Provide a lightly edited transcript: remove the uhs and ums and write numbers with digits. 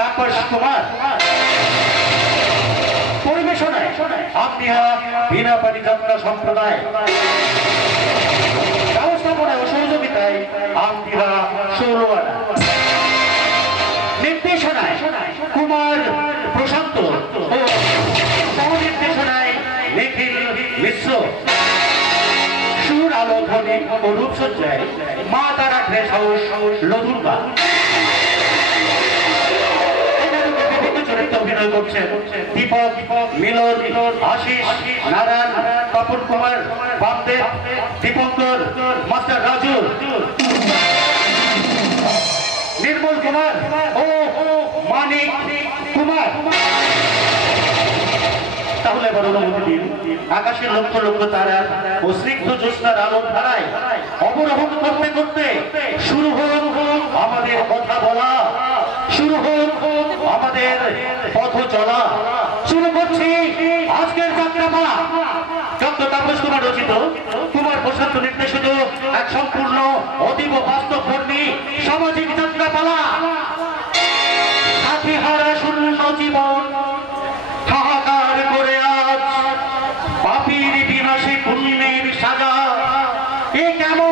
তাপস কুমার পরিবেশনায় আমদিহা বিনা পানি যাত্রা সম্প্রদায় ব্যবস্থাপনায় ও সহযোগিতায় আমদিহা ষোলোয়ানা নির্দেশনায় কুমার প্রশান্ত ও সহনির্দেশনায় নিখিল মিশ্র সুর আলো ধ্বনি ও রূপসজ্জায় মা তারা ড্রেস হাউস লদুর্গা অভিনয় করছেন দীপক মিলন আশিস নারায়ণ তপন কুমার বামদেব দীপঙ্কর মাস্টার রাজু নির্মল কুমার ও মানিক কুমার। তাহলে এবার অনুমতি দিন আকাশের লক্ষ লক্ষ তারা ও স্নিগ্ধ জ্যোৎস্নার আলোর ধারায় অবরোহণ করতে করতে শুরু হোক আমাদের কথা বলা, শুরু হোক আমাদের পথ চলা। শুরু করছি আজকের যাত্রাপালা। ডক্টর তাপস কুমার রচিত, কুমার প্রশান্ত নির্দেশিত এক সম্পূর্ণ অতীব বাস্তবধর্মী সামাজিক যাত্রাপালা। সাথীহারা শূন্য জীবন হাহাকার করে আজ পাপীর বিনাশী পুণ্যের সাজা। এ কেমন